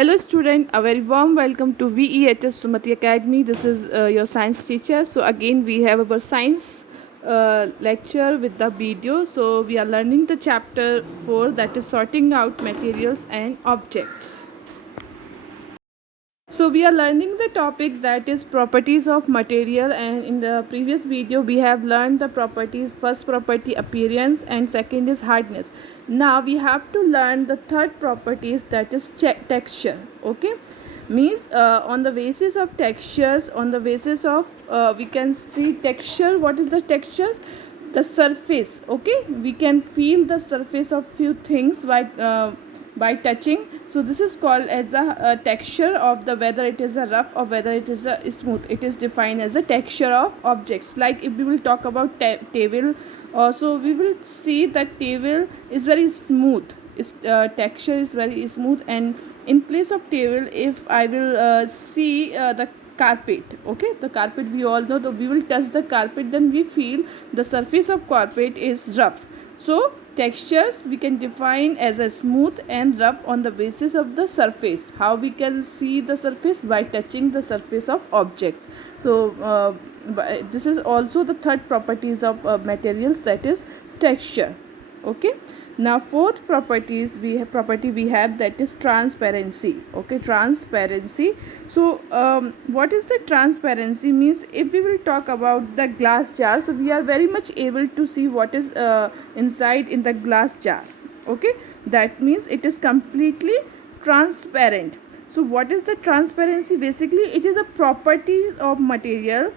Hello student, a very warm welcome to VEHS Sumati Academy. This is your science teacher. So again we have our science lecture with the video. So we are learning the chapter 4, that is sorting out materials and objects. So we are learning the topic that is properties of material, and in the previous video we have learned the properties. First property appearance and second is hardness. Now we have to learn the third properties, that is texture. Okay, means on the basis of textures, on the basis of we can see texture. What is the textures? The surface. Okay, we can feel the surface of few things by touching. So this is called as the texture of the, whether it is a rough or whether it is a smooth. It is defined as a texture of objects. Like if we will talk about table, so we will see that table is very smooth. Its texture is very smooth. And in place of table, if I will see the carpet, okay, the carpet, we all know that we will touch the carpet, then we feel the surface of carpet is rough. So textures we can define as a smooth and rough on the basis of the surface. How we can see the surface? By touching the surface of objects. So this is also the third properties of materials, that is texture. Okay, now fourth property we have, that is transparency. Okay, transparency. So what is the transparency? Means if we will talk about the glass jar, so we are very much able to see what is inside in the glass jar. Okay, that means it is completely transparent. So what is the transparency? Basically it is a property of material,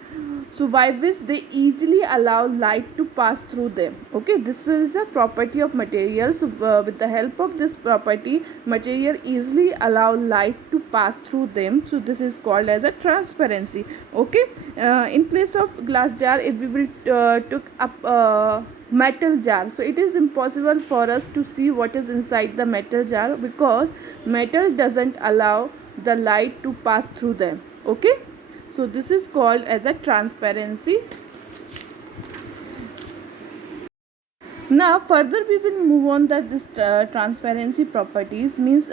so by which they easily allow light to pass through them. Okay, this is a property of material. So with the help of this property, material easily allow light to pass through them. So this is called as a transparency. Okay, in place of glass jar, if we will took up metal jar, so it is impossible for us to see what is inside the metal jar, because metal doesn't allow the light to pass through them. Okay, so this is called as a transparency. Now further we will move on that this transparency properties. Means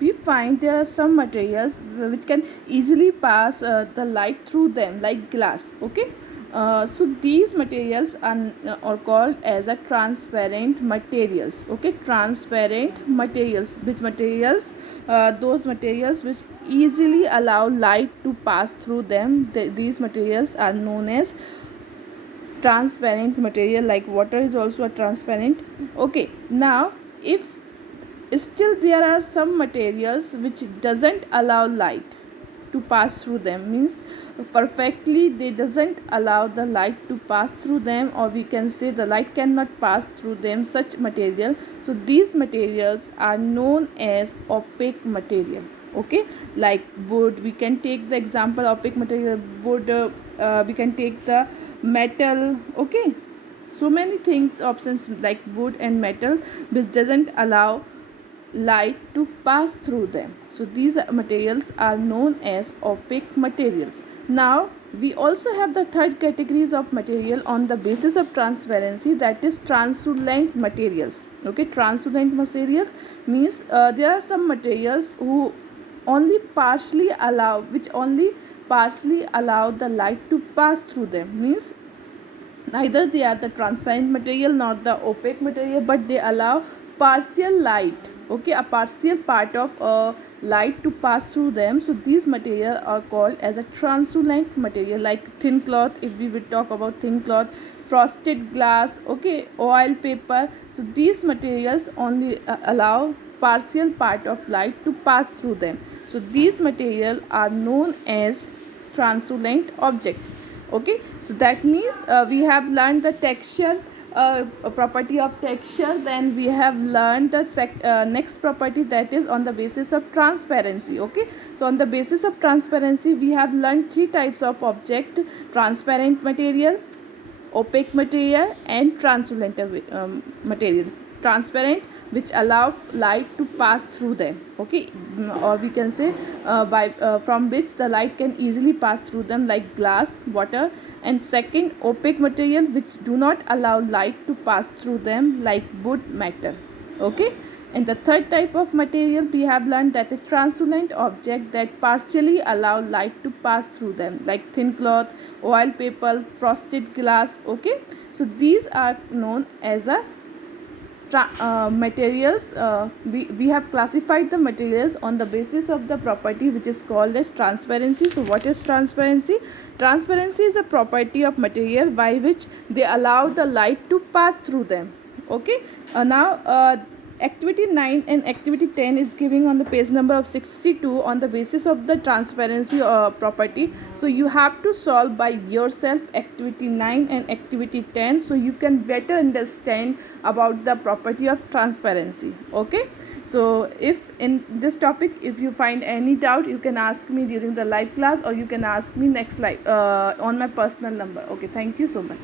we find there are some materials which can easily pass the light through them, like glass. Okay, so these materials are called as a transparent materials. Okay, transparent materials. Which materials? Those materials which easily allow light to pass through them. These materials are known as transparent material. Like water is also a transparent. Okay, now if still there are some materials which doesn't allow light to pass through them, means perfectly they doesn't allow the light to pass through them, or we can say the light cannot pass through them, such material. So these materials are known as opaque material. Okay, like wood, we can take the example opaque material. Wood, we can take the metal. Okay, so many things, options like wood and metal, which doesn't allow light to pass through them. So these materials are known as opaque materials. Now we also have the third categories of material on the basis of transparency, that is translucent materials. Okay, translucent materials means there are some materials who only partially allow, which only partially allow the light to pass through them. Means neither they are the transparent material nor the opaque material, but they allow partial light. Okay, a partial part of light to pass through them. So these material are called as a translucent material. Like thin cloth, if we will talk about thin cloth, frosted glass, okay, oil, paper. So these materials only allow partial part of light to pass through them. So these material are known as translucent objects. Okay, so that means we have learned the textures, a property of texture. Then we have learned the next property, that is on the basis of transparency. Okay, so on the basis of transparency we have learned three types of object: transparent material, opaque material, and translucent material. Transparent, which allow light to pass through them. Okay, or we can say by from which the light can easily pass through them, like glass, water. And second, opaque material, which do not allow light to pass through them, like wood, metal. Okay, And the third type of material we have learned that a translucent object that partially allow light to pass through them, like thin cloth, oil paper, frosted glass. Okay, so these are known as a materials. We have classified the materials on the basis of the property which is called as transparency. So what is transparency? Transparency is a property of material by which they allow the light to pass through them. Okay, now activity 9 and activity 10 is giving on the page number of 62 on the basis of the transparency property. So you have to solve by yourself activity 9 and activity 10, so you can better understand about the property of transparency. Okay, so if in this topic if you find any doubt, you can ask me during the live class, or you can ask me next live on my personal number. Okay, thank you so much.